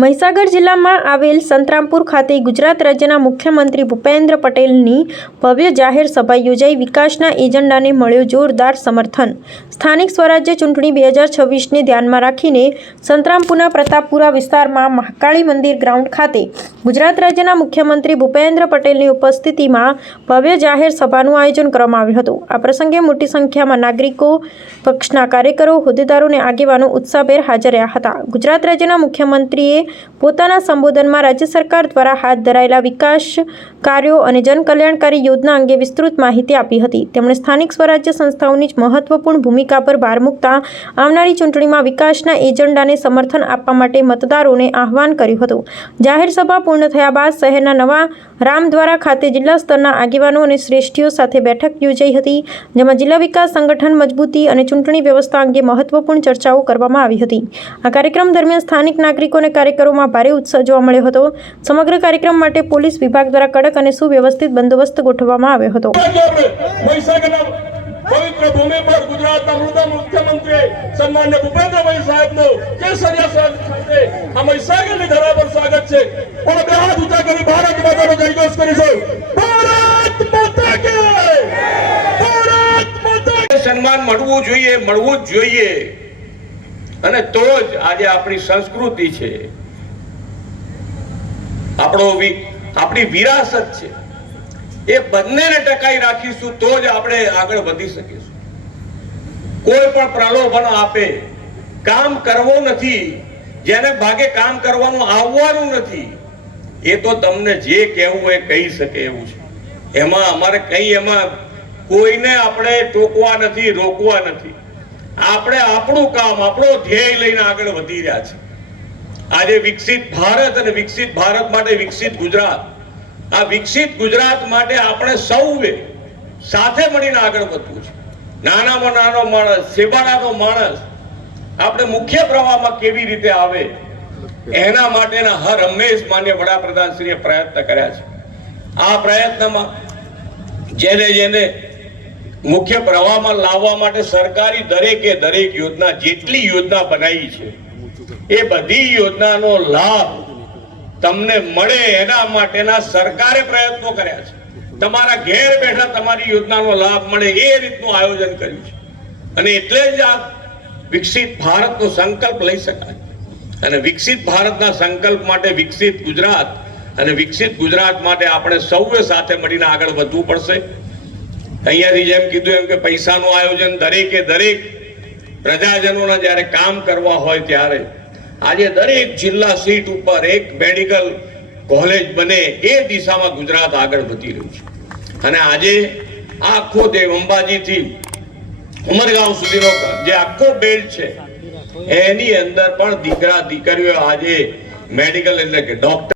મહીસાગર જિલ્લામાં આવેલ સંતરામપુર ખાતે ગુજરાત રાજ્યના મુખ્યમંત્રી ભૂપેન્દ્ર પટેલની ભવ્ય જાહેર સભા યોજાઈ વિકાસના એજન્ડાને મળ્યો જોરદાર સમર્થન। સ્થાનિક સ્વરાજ્ય ચૂંટણી 2026ને ધ્યાનમાં રાખીને સંતરામપુરના પ્રતાપપુરા વિસ્તારમાં મહાકાળી મંદિર ગ્રાઉન્ડ ખાતે ગુજરાત રાજ્યના મુખ્યમંત્રી ભૂપેન્દ્ર પટેલની ઉપસ્થિતિમાં ભવ્ય જાહેર સભાનું આયોજન કરવામાં આવ્યું હતું। આ પ્રસંગે મોટી સંખ્યામાં નાગરિકો, પક્ષના કાર્યકરો, હોદ્દેદારો અને આગેવાનો ઉત્સાહભેર હાજર રહ્યા હતા। ગુજરાત રાજ્યના મુખ્યમંત્રીએ પોતાના સંબોધનમાં રાજ્ય સરકાર દ્વારા હાથ ધરાયેલા વિકાસ કાર્યો અને જનકલ્યાણકારી યોજના અંગે વિસ્તૃત માહિતી આપી હતી। તેમણે સ્થાનિક સ્વરાજ્ય સંસ્થાઓની જ મહત્વપૂર્ણ ભૂમિકા પર ભાર મૂકતા આવનારી ચૂંટણીમાં વિકાસના એજન્ડાને સમર્થન આપવા માટે મતદારોને આહવાન કર્યું હતું। જાહેર સભા પૂર્ણ થયા બાદ શહેરના નવા રામદ્વારા ખાતે જિલ્લા સ્તરના આગેવાનો અને શ્રેષ્ઠીઓ સાથે બેઠક યોજાઈ હતી, જેમાં જિલ્લા વિકાસ સંગઠન મજબૂતી અને ચૂંટણી વ્યવસ્થા અંગે મહત્વપૂર્ણ ચર્ચાઓ કરવામાં આવી હતી। આ કાર્યક્રમ દરમિયાન સ્થાનિક નાગરિકો અને કાર્યકરોમાં ભારે ઉત્સાહ જોવા મળ્યો હતો। સમગ્ર કાર્યક્રમ માટે પોલીસ વિભાગ દ્વારા કડક અને સુવ્યવસ્થિત બંદોબસ્ત ગોઠવવામાં આવ્યો હતો। पवित्र भूमि पर गुजरात मृदा मुख्यमंत्री सम्मान्य भूपेन्द्रभाई साहेब नो केसरिया સાથે મહીસાગરની ધરા પર સ્વાગત છે। પણ બે હાથ ઊંચા કરી ભારત માતાનો જયઘોષ કરીશું। ભારત માતા કે ભારત માતા કે સન્માન મળવું જ જોઈએ અને તો જ આજે આપણી સંસ્કૃતિ છે, આપણી વિરાસત છે, એ બંનેને ટકાઈ રાખીશું તો જ આપણે આગળ વધી શકીશું। કોઈ પણ પ્રલોભન આપે, કામ કરવું નથી, જેને ભાગે કામ કરવાનું આવવાનું નથી, એ તો તમને જે કહેવું હોય કહી શકે એવું છે। એમાં અમારે એમાં કોઈને આપણે ટોકવા નથી, રોકવા નથી। આપણે આપણું કામ, આપણો ધ્યેય લઈને આગળ વધી રહ્યા છે। આજે વિકસિત ભારત અને વિકસિત ભારત માટે વિકસિત ગુજરાત, આ વિકસિત ગુજરાત માટે આપણે સૌએ સાથે મળીને આગળ વધવું છે। નાનામાં નાનો માણસ, સેવાળાનો માણસ આપણે મુખ્ય પ્રવાહમાં કેવી રીતે આવે એના માટેના હર હંમેશ માન્ય વડાપ્રધાનશ્રીએ પ્રયત્ન કર્યા છે। આ પ્રયત્નમાં જેને મુખ્ય પ્રવાહમાં લાવવા માટે સરકારી દરેકે દરેક યોજના, જેટલી યોજના બનાવી છે એ બધી યોજનાનો લાભ તમને મળે એના માટેના સરકારે પ્રયત્નો કર્યા છે। તમારા ઘેર બેઠા તમારી યોજનાનો લાભ મળે એ રીતનું આયોજન કર્યું છે અને એટલે જ આ વિકસિત ભારતનો સંકલ્પ લઈ શકાય। અને વિકસિત ભારતના સંકલ્પ માટે વિકસિત ગુજરાત અને વિકસિત ગુજરાત માટે આપણે સૌએ સાથે મળીને આગળ વધવું પડશે। અહીંયાથી જેમ કીધું એમ કે પૈસાનું આયોજન દરેકે દરેક પ્રજાજનોના જ્યારે કામ કરવા હોય ત્યારે આજે દરેક જિલ્લા સીટ ઉપર એક મેડિકલ કોલેજ બને એ દિશામાં ગુજરાત આગળ વધી રહ્યું છે। અને આજે આખો દેવ અંબાજીથી ઉમરગામ સુધીનો જે આખો બેલ્ટ છે એની અંદર પણ દીકરા દીકરીઓ આજે મેડિકલ એટલે કે ડોક્ટર